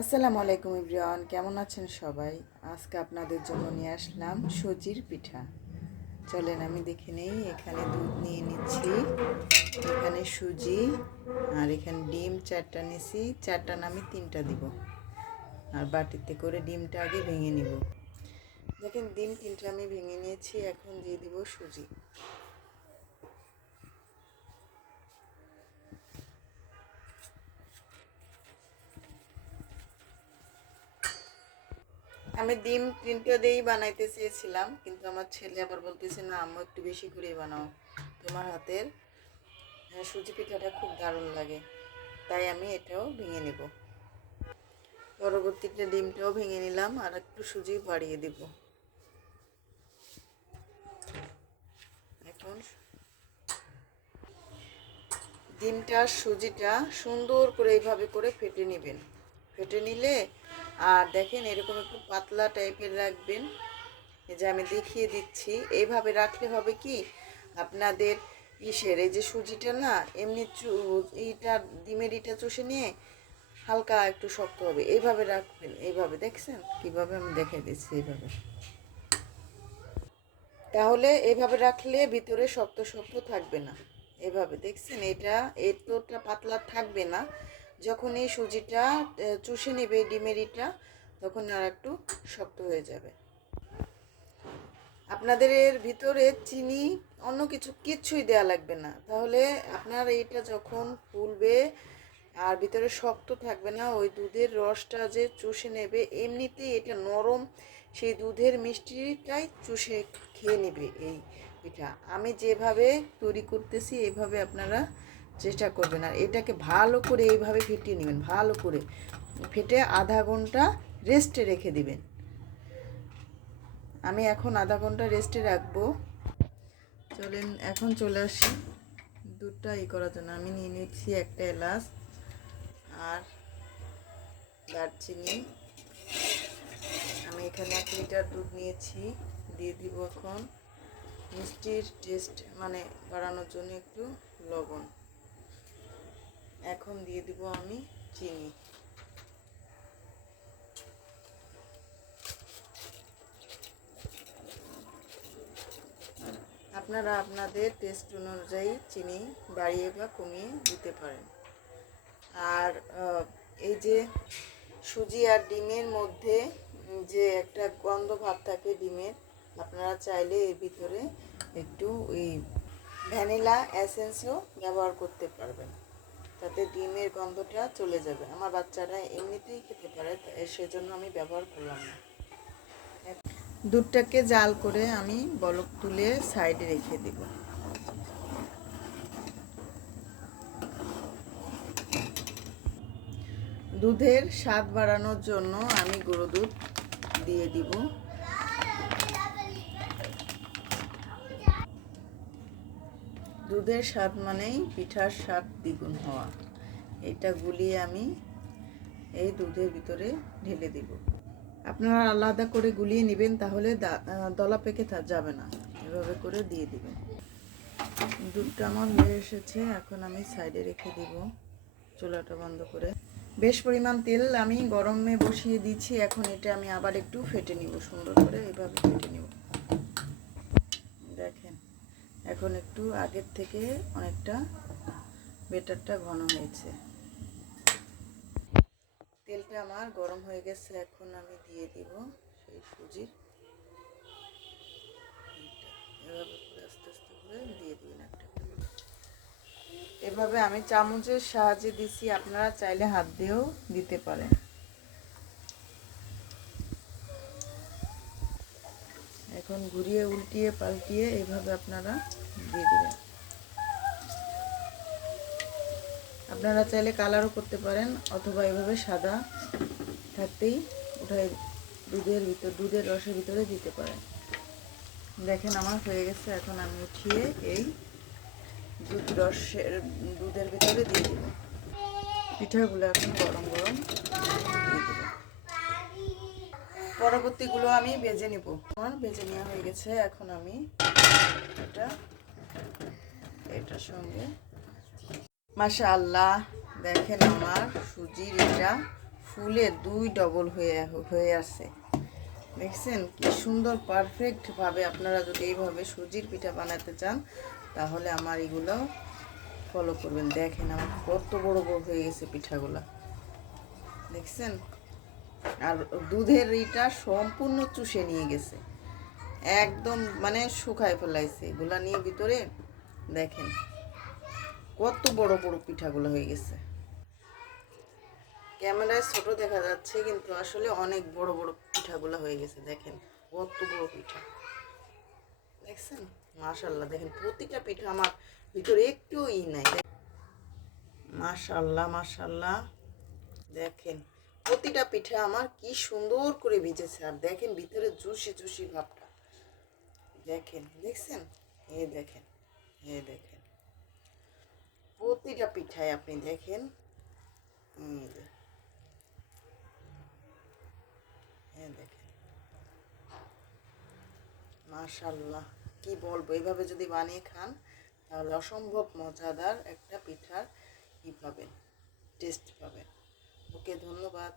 আসসালামু আলাইকুম ইব্রিয়ান কেমন আছেন সবাই? আজকে আপনাদের জন্য নিয়ে আসলাম সুজির পিঠা। চলেন আমি দেখে নেই, এখানে দুধ নিয়ে নিচ্ছি। এখানে সুজি আর এখানে ডিম চারটা নিছি চারটা আমি তিনটা দিব। আর বাটিতে করে ডিমটা আগে ভেঙে নিব। দেখেন, ডিম তিনটা আমি ভেঙে নিয়েছি, এখন দিয়ে দিব সুজি। আমি ডিম তিনটা দিয়েই বানাইতে চেয়েছিলাম কিন্তু আমার ছেলে আবার বলতেছে না আম্মু একটু বেশি করেই বানাও। তোমার হাতের হ্যাঁ, সুজি পিঠাটা খুব দারুণ লাগে। তাই আমি এটাও ভেঙে নেব। পরবর্তীতে ডিমটাও ভেঙে নিলাম আর একটু সুজি বাড়িয়ে দেব। এখন ডিমটা সুজিটা সুন্দর করে এইভাবে করে ফেটে নেবেন। ফেটে নিলে, আর দেখেন এরকম একটু পাতলা টাইপের রাখবেন। এই যে আমি দেখিয়ে দিচ্ছি, এইভাবে রাখলে হবে কি, আপনাদের ইসের এই যে সুজিটা না, এমনি এইটা ডিমের ইটা চষে নিয়ে হালকা একটু শক্ত হবে। এইভাবে রাখবেন, এইভাবে। দেখছেন? কীভাবে আমি দেখে দিচ্ছি এইভাবে। তাহলে এইভাবে রাখলে ভিতরে শক্ত শক্ত থাকবে না। এভাবে দেখছেন? এটা, এতটা পাতলা থাকবে না। যখন এই সুজিটা চুষে নেবে ডিমের ইটা, তখন আর একটু শক্ত হয়ে যাবে। আপনাদের এর ভিতরে চিনি, অন্য কিছু কিচ্ছুই দেওয়া লাগবে না। তাহলে আপনার এইটা যখন ফুলবে, আর ভিতরে শক্ত থাকবে না, ওই দুধের রসটা যে চুষে নেবে, এমনিতেই এটা নরম, সেই দুধের মিষ্টিটাই চুষে খেয়ে নেবে এই পিঠা। আমি যেভাবে তৈরি করতেছি, এভাবে আপনারা চেষ্টা করবেন। আর এটাকে ভালো করে এইভাবে ফেটিয়ে নেবেন, ভালো করে। ফেটে আধা ঘণ্টা রেস্টে রেখে দিবেন। আমি এখন আধা ঘণ্টা রেস্টে রাখব। চলেন, এখন চলে আসি। দুধটা ই করার জন্য। আমি নিয়ে নিচ্ছি একটা এলাচ আর দারচিনি। আমি এখানে এক লিটার দুধ নিয়েছি, দিয়ে দিব এখন। মিষ্টির টেস্ট মানে বাড়ানোর জন্য একটু লবণ। এখন দিয়ে দিব আমি চিনি। আপনারা আপনাদের টেস্ট অনুযায়ী চিনি বাড়িয়ে বা কমিয়ে দিতে পারেন। আর এই যে সুজি আর ডিমের মধ্যে যে একটা গন্ধ ভাব থাকে ডিমের, আপনারা চাইলে এর ভিতরে একটু ওই ভ্যানিলা এসেন্সও ব্যবহার করতে পারবেন। তাতে ডিমের গন্ধটা চলে যাবে। আমার বাচ্চারা এমনিতেই খেতে পারে সেজন্য আমি ব্যবহার করলাম না। দুধটাকে জাল করে আমি বলক তুলে সাইডে রেখে দিব। দুধের স্বাদ বাড়ানোর জন্য আমি গুঁড়ো দুধ দিয়ে দিব। দুধের স্বাদ মানেই পিঠার স্বাদ দ্বিগুণ হওয়া। এটা গুলিয়ে আমি এই দুধের ভিতরে ঢেলে দিব। আপনারা আলাদা করে গুলিয়ে নেবেন তাহলে দলা পেকে যাবে না। এভাবে করে দিয়ে দিবেন। দুধটা আমার হয়ে এসেছে, এখন আমি সাইডে রেখে দিব চুলাটা বন্ধ করে। বেশ পরিমাণ তেল আমি গরমে বসিয়ে দিচ্ছি, এখন এটা আমি আবার একটু ফেটে নিব, সুন্দর করে এভাবে ফেটে নিব দেখেন এখন একটু আগের থেকে অনেকটা বেটারটা ঘন হয়েছে। তেলটা আমার গরম হয়ে গেছে, এখন আমি দিয়ে দিব সেই সুজির। এভাবে আস্তে করে দিয়ে দিবেন একটা এভাবে আমি চামচের সাহায্যে দিছি, আপনারা চাইলে হাত দিয়েও দিতে পারেন। এখন ঘুরিয়ে, উল্টিয়ে, পাল্টিয়ে এভাবে আপনারা দিয়ে দেবেন। আপনারা চাইলে কালারও করতে পারেন, অথবা এভাবে সাদা থাকতেই উঠাই দুধের ভিতর, দুধের রসের ভিতরে দিতে পারেন। দেখেন আমার হয়ে গেছে, এখন আমি উঠিয়ে এই দুধ রসের, দুধের ভিতরে দিয়ে দিব। পিঠাগুলো এখন গরম গরম। পরবর্তীগুলো আমি ভেজে নিব। আমার ভেজে নেওয়া হয়ে গেছে, এখন আমি এটা এটার সঙ্গে। মাশা আল্লাহ দেখেন আমার সুজির এটা ফুলে দুই ডবল হয়ে হয়ে আছে দেখছেন কি সুন্দর পারফেক্টভাবে আপনারা যদি এইভাবে সুজির পিঠা বানাতে চান, তাহলে আমার এগুলো ফলো করবেন। দেখেন আমার কত বড় বড় হয়ে গেছে পিঠাগুলা। দেখছেন? আর দুধের ইটা সম্পূর্ণ চুষে নিয়ে গেছে। একদম মানে শুকায় ফেলাইছে। এগুলা নিয়ে ভিতরে দেখেন, কত বড় বড় পিঠাগুলো হয়ে গেছে। ক্যামেরায় ছোট দেখা যাচ্ছে, কিন্তু আসলে অনেক বড় বড় পিঠাগুলো হয়ে গেছে। দেখেন, কত বড় পিঠা। দেখছেন? মাশাল্লাহ দেখেন, প্রতিটা পিঠা আমার ভিতরে একটু ই নাই। মাশাল্লাহ মাশাল্লাহ দেখেন প্রতিটা পিঠে আমার কি সুন্দর করে ভিজেছে। আর দেখেন ভিতরে জুসি জুসি ভাবটা। দেখেন, দেখছেন? এ দেখেন এ দেখেন। প্রতিটা পিঠায় আপনি দেখেন দেখেন। কি বলব? এভাবে যদি বানিয়ে খান, তাহলে অসম্ভব মজাদার একটা পিঠার ই পাবেন, টেস্ট পাবেন। ওকে ধন্যবাদ।